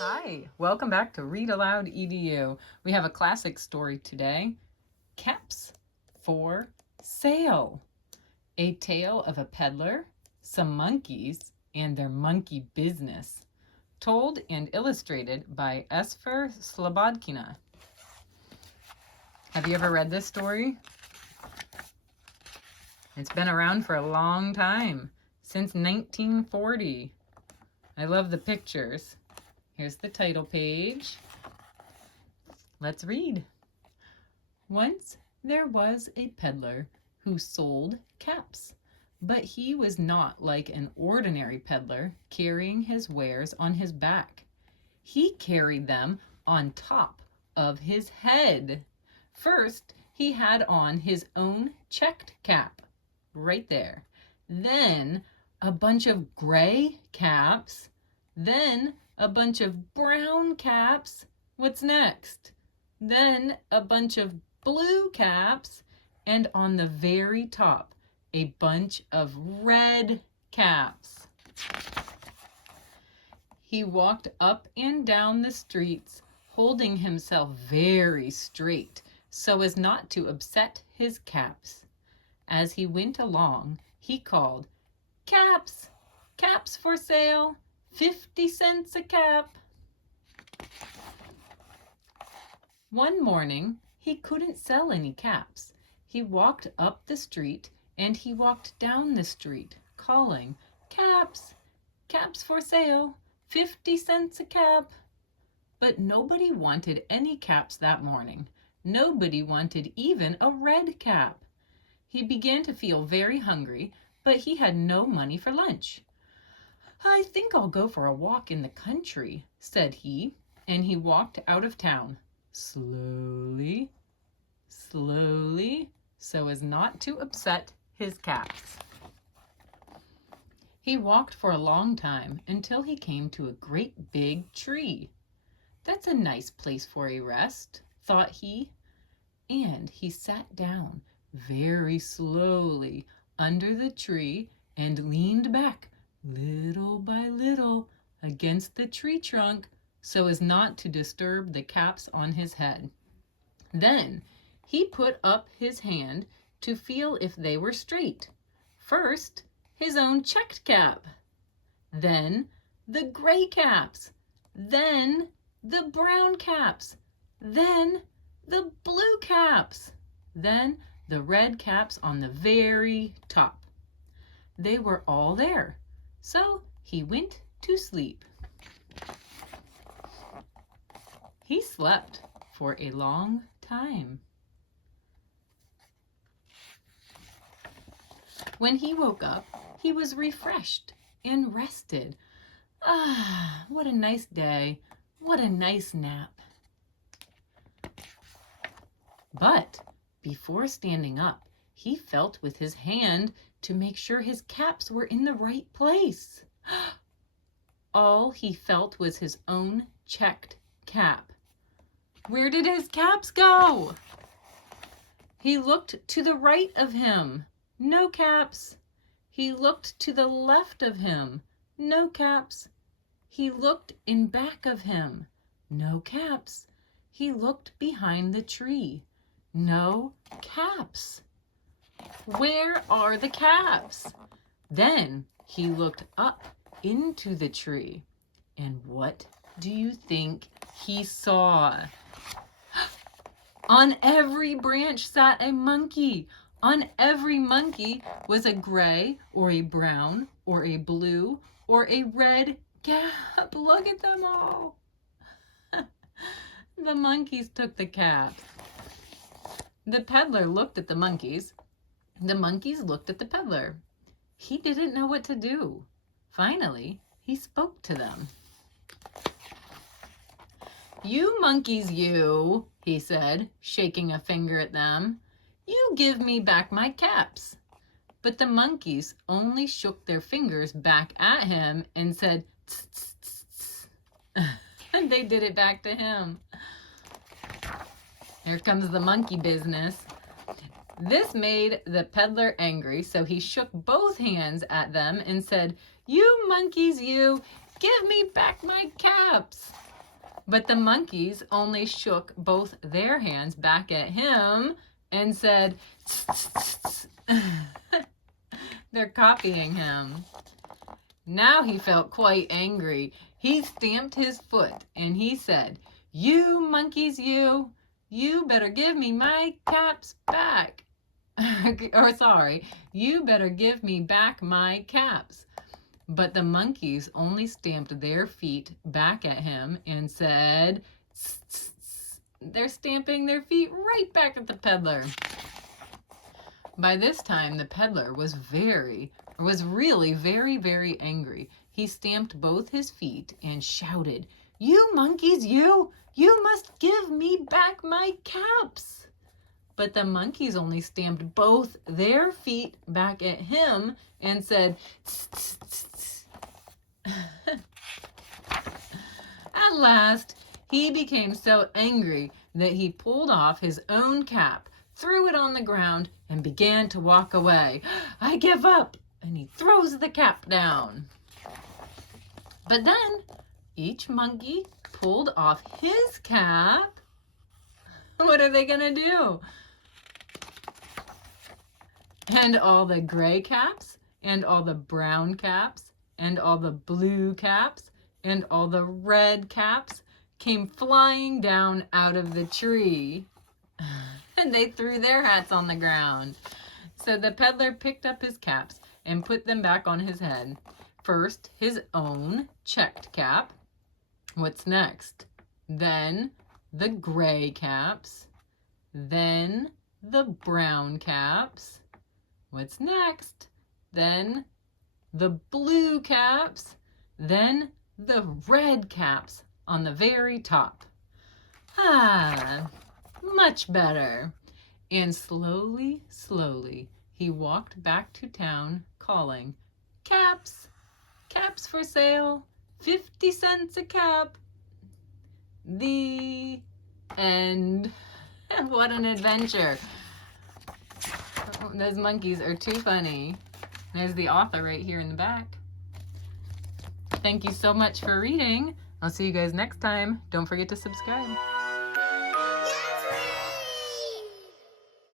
Hi, welcome back to Read Aloud EDU. We have a classic story today, Caps for Sale. A tale of a peddler, some monkeys, and their monkey business. Told and illustrated by Esfer Slobodkina. Have you ever read this story? It's been around for a long time, since 1940. I love the pictures. Here's the title page. Let's read. Once there was a peddler who sold caps, but he was not like an ordinary peddler carrying his wares on his back. He carried them on top of his head. First, he had on his own checked cap, right there. Then a bunch of gray caps. Then a bunch of brown caps. What's next? Then a bunch of blue caps, and on the very top, a bunch of red caps. He walked up and down the streets, holding himself very straight so as not to upset his caps. As he went along, he called, "Caps! Caps for sale! 50 cents a cap." One morning, he couldn't sell any caps. He walked up the street and he walked down the street, calling, "Caps! Caps for sale! 50 cents a cap!" But nobody wanted any caps that morning. Nobody wanted even a red cap. He began to feel very hungry, but he had no money for lunch. "I think I'll go for a walk in the country," said he, and he walked out of town, slowly, slowly, so as not to upset his caps. He walked for a long time until he came to a great big tree. "That's a nice place for a rest," thought he, and he sat down very slowly under the tree and leaned back little by little against the tree trunk so as not to disturb the caps on his head. Then he put up his hand to feel if they were straight. First, his own checked cap, then the gray caps, then the brown caps, then the blue caps, then the red caps on the very top. They were all there. So he went to sleep. He slept for a long time. When he woke up, he was refreshed and rested. Ah, what a nice day. What a nice nap. But before standing up, he felt with his hand to make sure his caps were in the right place. All he felt was his own checked cap. Where did his caps go? He looked to the right of him. No caps. He looked to the left of him. No caps. He looked in back of him. No caps. He looked behind the tree. No caps. Where are the caps? Then he looked up into the tree. And what do you think he saw? On every branch sat a monkey. On every monkey was a gray or a brown or a blue or a red cap. Look at them all. The monkeys took the caps. The peddler looked at the monkeys. The monkeys looked at the peddler. He didn't know what to do. Finally, he spoke to them. "You monkeys, you," he said, shaking a finger at them. "You give me back my caps." But the monkeys only shook their fingers back at him and said, "Tss, tss, tss, tss." And they did it back to him. Here comes the monkey business. This made the peddler angry, so he shook both hands at them and said, "You monkeys, you, give me back my caps." But the monkeys only shook both their hands back at him and said, tss, tss, tss. They're copying him. Now he felt quite angry. He stamped his foot and he said, "You monkeys, you better give me my caps back." Or sorry, you better give me back my caps. But the monkeys only stamped their feet back at him and said, tss, tss, tss. They're stamping their feet right back at the peddler. By this time, the peddler was really very, very angry. He stamped both his feet and shouted, "You monkeys, you must give me back my caps." But the monkeys only stamped both their feet back at him and said, tss, tss, tss, tss. At last, he became so angry that he pulled off his own cap, threw it on the ground, and began to walk away. "I give up!" And he throws the cap down. But then each monkey pulled off his cap. What are they gonna do? And all the gray caps, and all the brown caps, and all the blue caps, and all the red caps came flying down out of the tree. And they threw their hats on the ground. So the peddler picked up his caps and put them back on his head. First, his own checked cap. What's next? Then the gray caps. Then the brown caps. What's next? Then the blue caps. Then the red caps on the very top. Much better. And slowly, slowly, he walked back to town calling, "Caps, caps for sale, 50 cents a cap." The end. What an adventure. Those monkeys are too funny. There's the author right here in the back. Thank you so much for reading. I'll see you guys next time. Don't forget to subscribe.